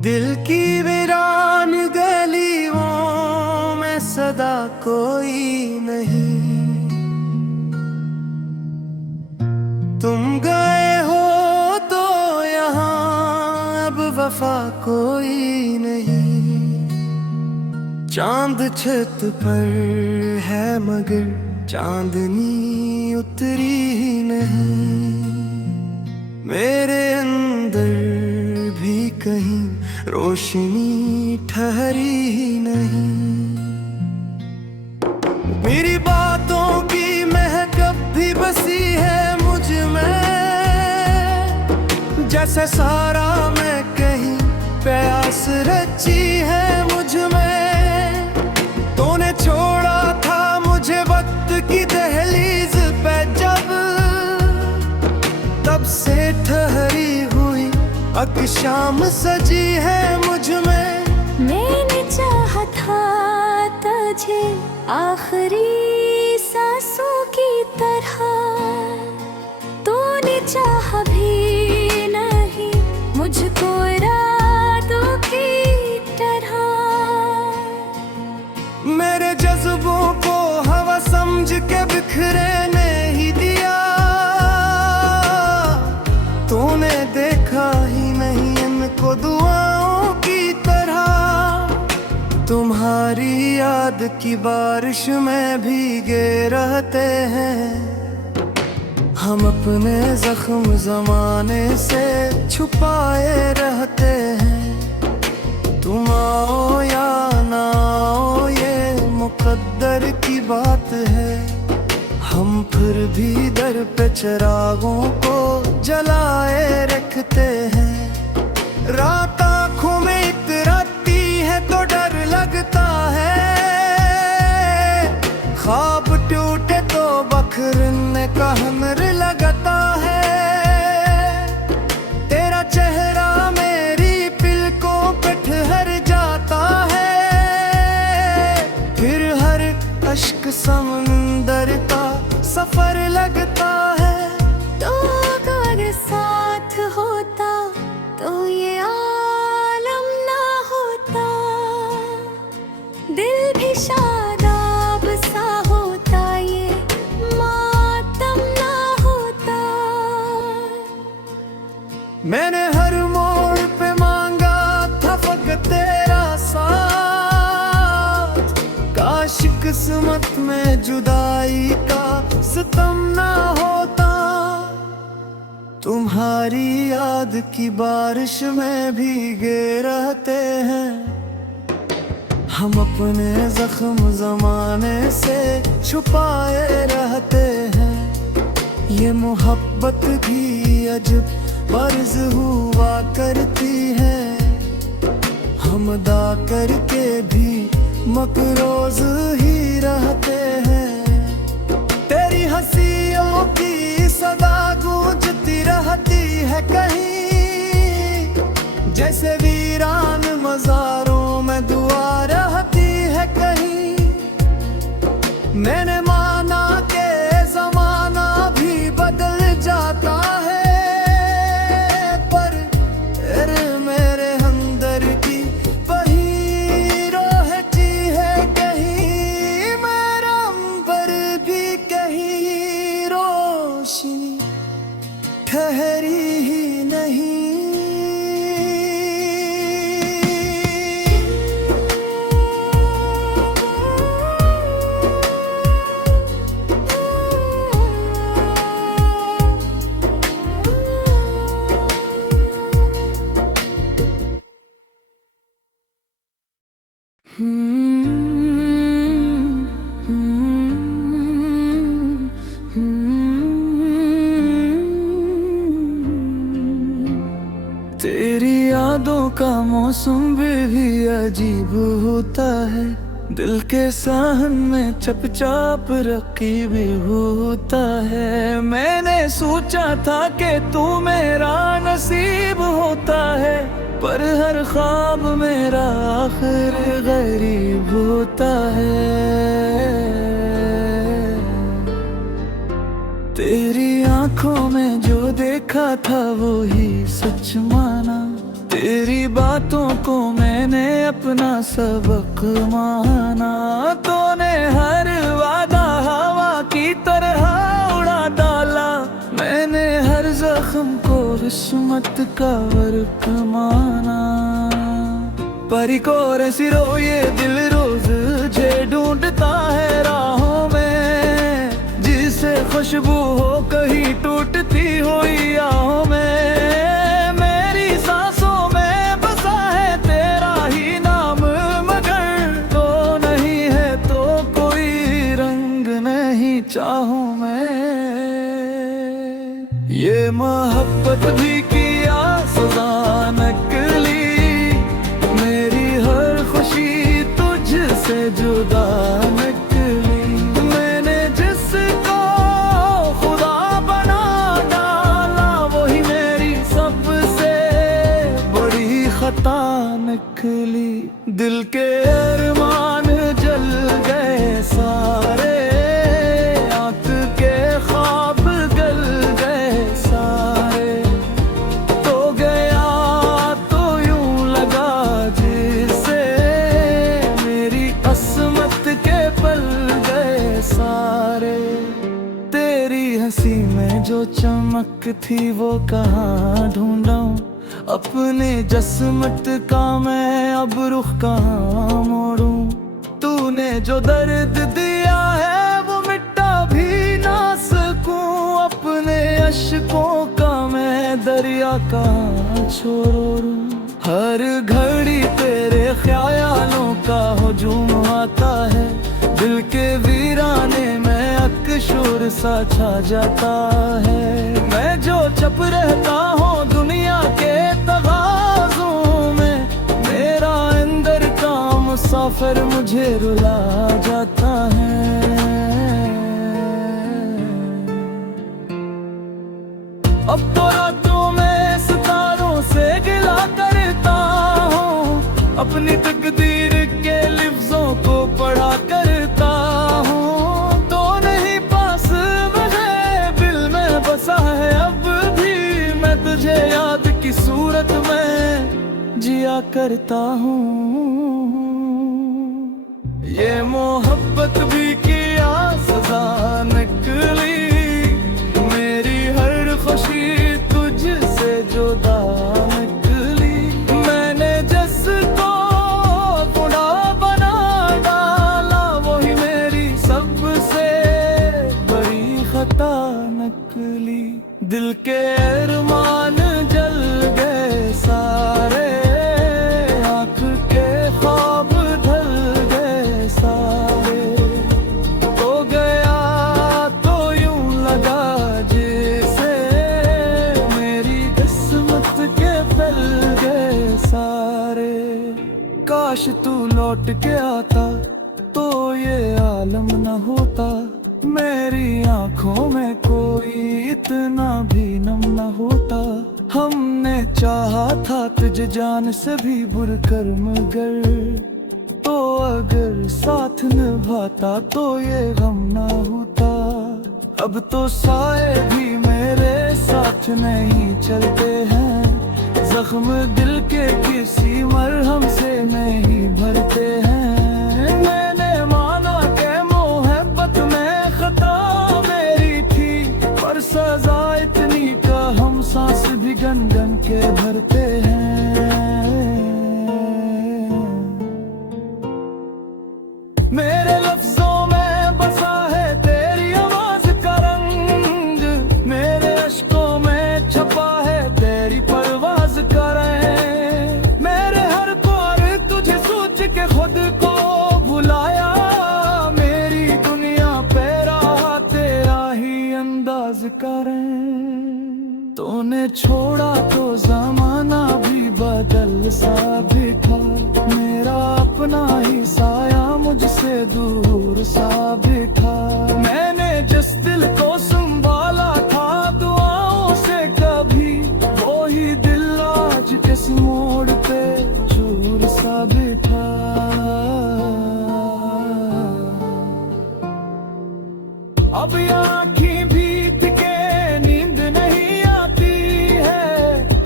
दिल की वीरान गलियों में सदा कोई नहीं। तुम गए हो तो यहाँ अब वफा कोई नहीं। चांद छत पर है मगर चांदनी उतरी ही नहीं। मेरे अंदर भी कहीं रोशनी ठहरी ही नहीं। मेरी बातों की महक अब भी बसी है मुझ में, जैसे सारा मैं कहीं प्यास रची है मुझ में। तूने छोड़ा था मुझे वक्त की दहलीज पे जब, तब से ठहरी हुई अब शाम सजी है मुझ में। मैंने चाहा था तुझे आखिरी सांसों की तरह, तूने चाहा भी नहीं मुझको रातों की तरह। मेरे जज्बों को हवा समझ के बिखरने ही दिया। तूने देखा ही नहीं इनको दुआओं की तरह। तुम्हारी याद की बारिश में भीगे रहते हैं हम, अपने जख्म जमाने से छुपाए रहते हैं। तुम आओ या ना आओ ये मुकद्दर की बात है, हम फिर भी दर पे चिरागों को जलाए रखते हैं। रात आँखों में इतराती है तो डर लगता है, ख्वाब टूटे तो बखरने का हुनर लगता है। तेरा चेहरा मेरी पलकों पे ठहर जाता है, फिर हर अश्क समंदर का सफर लगता है। तो अगर साथ होता तो ये आलम ना होता, दिल भी शादाब सा होता, ये मातम ना होता। मैंने हर मोड़ पे मांगा था फकत तेरा साथ, काश किस्मत में जुदाई का सितम ना होता। तुम्हारी याद की बारिश में भीगे रहते हैं हम, अपने जख्म जमाने से छुपाए रहते हैं। ये मोहब्बत भी अजब फर्ज हुआ करती है, हम अदा करके भी मकरोज ही रहते हैं। तेरी हंसियों की सदा गूंजती रहती है कहीं, जैसे वीरान मज़ारों में दुआ रहती है कहीं। मैंने माना के ज़माना भी बदल जाता है, पर मेरे अंदर की वही रहती है कहीं। मेरा अंबर भी कहीं रोशनी ठहरी ही नहीं। तेरी यादों का मौसम भी अजीब होता है, दिल के साहन में चपचाप रकीब होता है। मैंने सोचा था कि तू मेरा नसीब होता है, पर हर ख्वाब मेरा आखिर गरीब होता है। तेरी आंखों में जो देखा था वो ही सच माना, तेरी बातों को मैंने अपना सबक माना, तूने हर वादा हवा की तरह उड़ा डाला। मैंने हर जख्म को किस्मत का वर्क माना। परी को सिरो ये दिल रोज जे ढूंढता है राहों में, जिसे खुशबू हो कहीं टूटती हुई आहों में। मेरी सांसों में बसा है तेरा ही नाम, मगर तो नहीं है तो कोई रंग नहीं चाहूं मैं। ये मोहब्बत भी किया सजा नकली, मेरी हर खुशी तुझसे जुदा निकली। मैंने जिसको खुदा बना डाला, वही मेरी सबसे बड़ी खता निकली। दिल के अरमान जल गए सारे, आंख के ख्वाब गल गए सारे। तो गया तो यूं लगा जैसे मेरी असमत के पल गए सारे। तेरी हंसी में जो चमक थी वो कहाँ ढूंढूं, अपने जस्मत का मैं अब रुख कहाँ मोड़ूं। तूने जो दर्द दिया है वो मिटा भी ना सकूं, अपने अश्कों का मैं दरिया कहाँ छोड़ूं। हर घड़ी तेरे ख्यालों का हुजूम आता है, दिल के वीराने में अकशुर सा छा जाता है। मैं जो चप रहता हूँ दुनिया के तगाज़ों में, मेरा अंदर का मुसाफिर मुझे रुला जाता है। अब तो रातों में सितारों से गिला करता हूँ, अपनी तकदीर के लफ्जों को पढ़ा करता हूँ। तो नहीं पास मुझे दिल में बसा है अब भी, मैं तुझे याद की सूरत में जिया करता हूँ। ये मोहब्बत भी किया सजा निकली, मेरी हर खुशी तुझसे जुदा निकली। मैंने जिसको खुदा बना डाला, वही मेरी सबसे बड़ी खता निकली। दिल के अरमान जल गए सारे, आँख के ख्वाब ढल गए सारे। तो गया तो यूं लगा जैसे मेरी किस्मत के पल गए सारे। काश तू लौट के आता तो ये आलम न होता, मेरी आंखों में कोई इतना भी नम न होता। हमने चाहा था तुझे जान से भी बुरकर, मगर तो अगर साथ निभाता तो ये गम ना होता। अब तो साए भी मेरे साथ नहीं चलते हैं, जख्म दिल के किसी मरहम से नहीं भरते हैं। मैंने माना के मोहब्बत में खता मेरी थी, पर सजा इतनी का हम सांस भी गन गन के भरते हैं। मेरे लफ्जों में बसा है तेरी आवाज का रंग, मेरे अश्कों में छपा है तेरी परवाज का रंग। मेरे हर ख्वार तुझे सोच के खुद को भुलाया, मेरी दुनिया पे रहा तेरा ही अंदाज करें। तूने छोड़ा तो जमाना भी बदल सा भी था, मेरा अपना ही साया मुझसे दूर सा भी था। मैंने जिस दिल को संभाला था दुआओं से कभी, वो ही दिल आज किस मोड़ पे चूर सा बैठा। अब आँखें भीत के नींद नहीं आती है,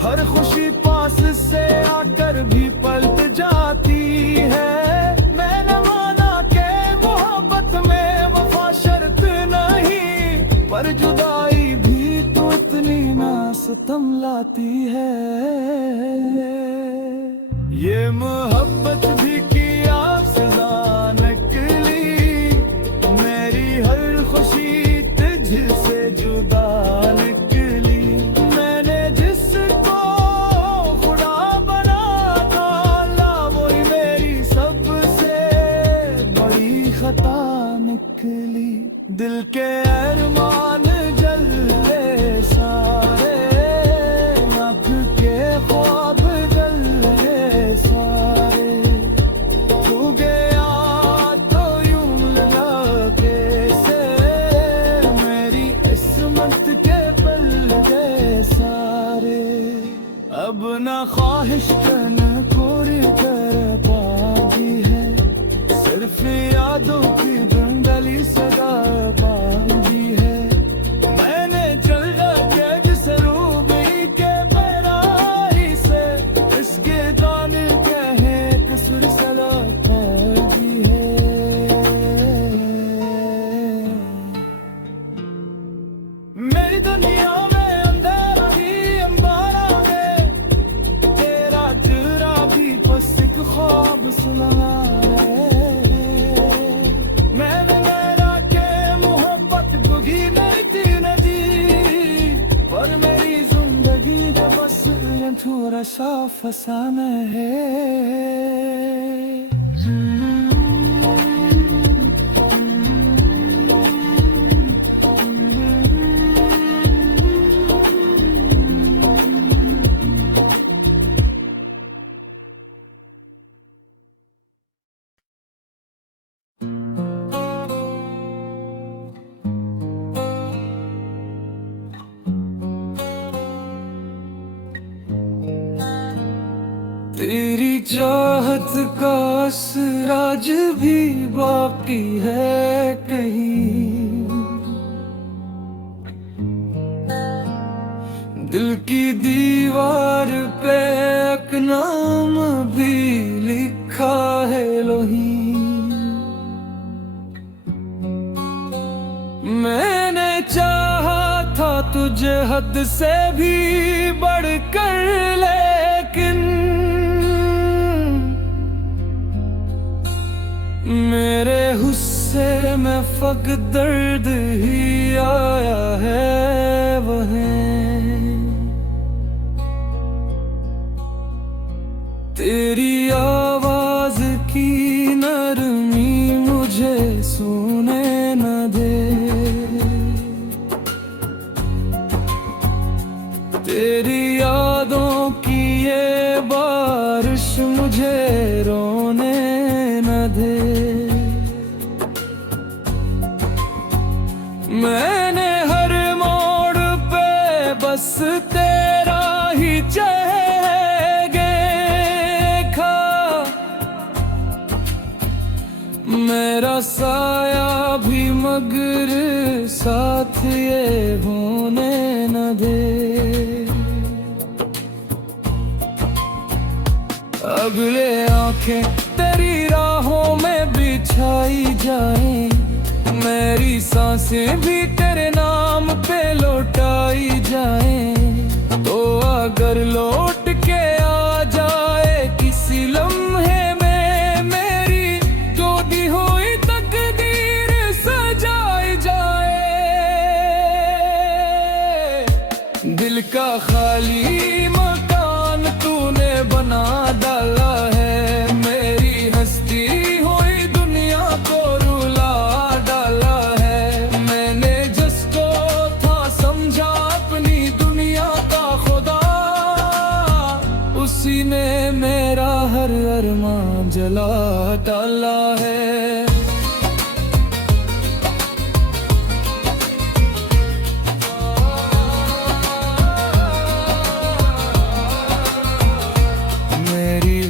हर खुशी पास से संभलाती है। ये मोहब्बत भी किया सजा नकली, मेरी हर खुशी तुझसे जुदा निकली। मैंने जिसको खुदा बना डाला, वही मेरी सबसे बड़ी खता निकली। दिल के अरमान जले सारे, आँख के ख्वाब जले सारे। तू गया तो यूं लगे से, मेरी किस्मत के पल गए सारे। अब ना ख्वाहिश तन पूरी तरह पागी है, सिर्फ यादों की धुंधली सदा बांधी है। मैंने चल रखे जिस रूबी के पैराही से, इसके जाने कहे कसूर सला पागी है। मेरी दुनिया में अंधेरा ही अंबारा है, तेरा चेहरा भी बस एक ख्वाब सुना है। मैंने मेरा के मोहब्बत बुगी नहीं थी नदी, पर मेरी जिंदगी में बस ये थोड़ा सा फसाना है। तेरी चाहत का असर आज भी बाकी है कहीं, दिल की दीवार पे एक नाम भी लिखा है लोही। मैंने चाहा था तुझे हद से भी बढ़कर, लेकिन मेरे हुस्से में फक दर्द ही आया है वहीं। तेरी आवाज की नरमी मुझे सुने न दे, तेरी यादों की ये बारिश मुझे रोने न दे। मैंने हर मोड़ पे बस तेरा ही चेहरा देखा, मेरा साया भी मगर साथ ये होने न दे। अगले आंखें तेरी राहों में बिछाई जाएं, मेरी सांसें भी तेरे नाम पे लौटाई जाएं। तो अगर लौट के आ जाए किसी लम्हे में, मेरी जो दी हुई तकदीर सजाई जाए। दिल का खाली मकान तूने बना डाला है, मेरी हस्ती हुई दुनिया को रुला डाला है। मैंने जिसको था समझा अपनी दुनिया का खुदा, उसी ने मेरा हर अरमान जला डाला है।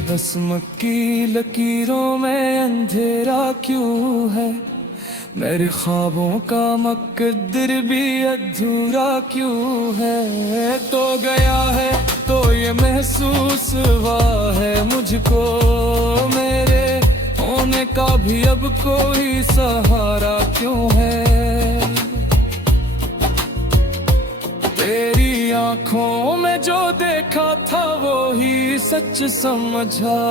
रस्म की लकीरों में अंधेरा क्यों है, मेरे ख्वाबों का मकद्दर भी अधूरा क्यों है। तो गया है तो ये महसूस हुआ है मुझको, मेरे होने का भी अब कोई सहारा क्यों है। तेरी आंखों में जो देखा था वो ही सच समझा,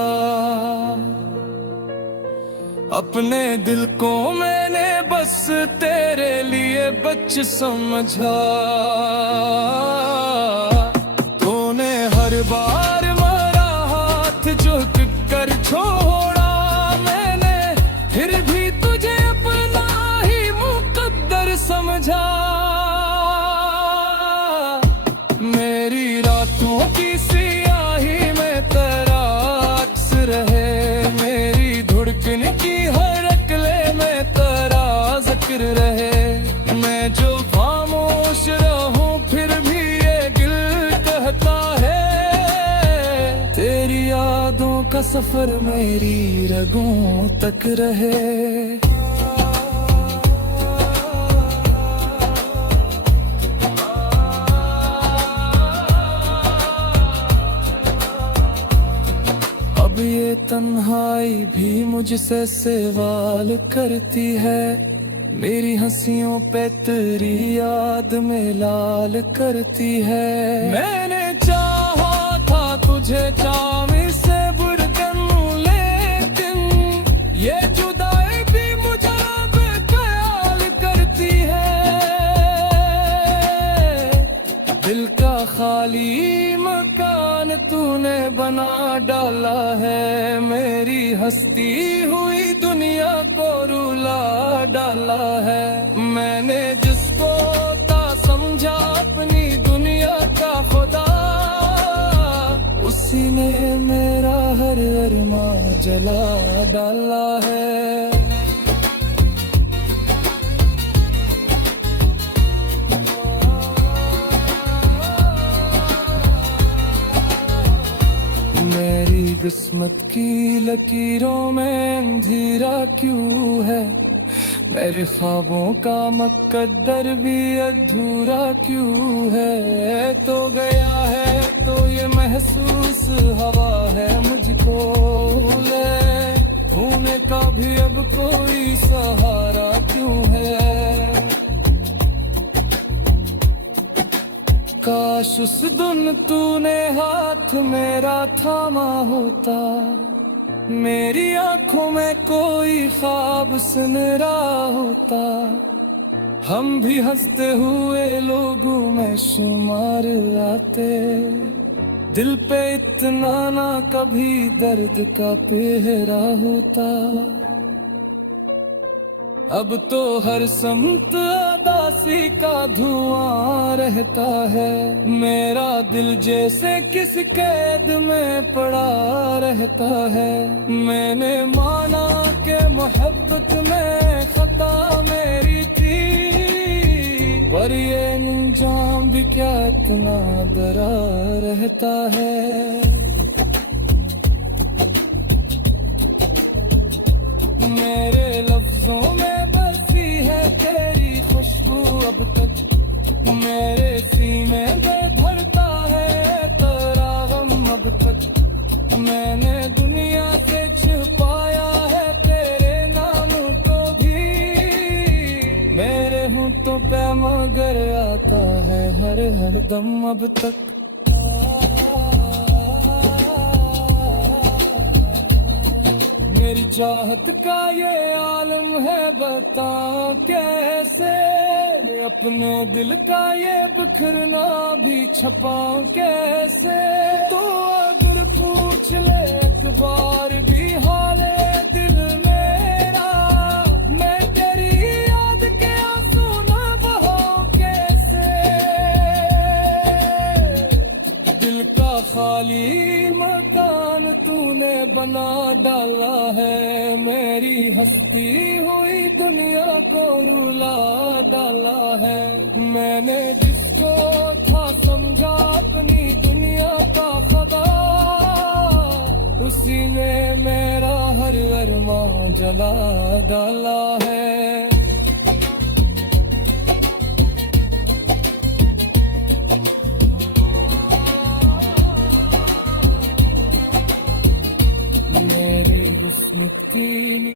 अपने दिल को मैंने बस तेरे लिए बच समझा। तूने हर बार मारा हाथ झुक कर छोड़ा मैंने, फिर भी तुझे अपना ही मुकद्दर समझा। मेरी रातों की सियाही में तेरा अक्स रहे, मेरी धड़कन की हर अकले में तेरा जिक्र रहे। मैं जो खामोश रहूं फिर भी ये दिल कहता है, तेरी यादों का सफर मेरी रगों तक रहे। अब ये तन्हाई भी मुझसे सवाल करती है, मेरी हंसियों पे तेरी याद में लाल करती है। मैंने चाहा था तुझे चामी से बुरकन, लेकिन ये जुदाई भी मुझे बेख्याल करती है। दिल का खाली मकान तूने बना डाला है, मेरी हस्ती हुई दुनिया को रुला डाला है। मैंने जिसको था समझा अपनी दुनिया का खुदा, उसी ने मेरा हर अरमां जला डाला है। मेरी किस्मत की लकीरों में अंधेरा क्यों है, मेरे ख्वाबों का मुकद्दर भी अधूरा क्यों है। तो गया है तो ये महसूस हवा है मुझको ले, होने का भी अब कोई सहारा क्यों है। काश उस दिन तूने हाथ मेरा थामा होता, मेरी आंखों में कोई ख्वाब सुन रहा होता। हम भी हंसते हुए लोगों में शुमार आते, दिल पे इतना ना कभी दर्द का पहरा होता। अब तो हर समत उदासी का धुआं रहता है, मेरा दिल जैसे किस कैद में पड़ा रहता है। मैंने माना कि मोहब्बत में खता मेरी थी, पर ये अंजाम भी क्या इतना डरा रहता है। मेरे लफ्जों में बसी है तेरी खुशबू अब तक, मेरे सीने में धड़ता है तेरा गम अब तक। मैंने दुनिया से छुपाया है तेरे नाम को भी, मेरे होठों पे मगर आता है हर दम अब तक। मेरी चाहत का ये आलम है बता कैसे, अपने दिल का ये बिखरना भी छपाऊं कैसे। तो अगर पूछ ले एक बार भी हाले दिल मेरा, मैं तेरी याद के आंसू ना बहाऊं कैसे। दिल का खाली मकान तूने बना डाला है, मेरी हस्ती हुई दुनिया को रुला डाला है। मैंने जिसको था समझा अपनी दुनिया का खुदा, उसी ने मेरा हर अरमां जला डाला है। मेरी किस्मत की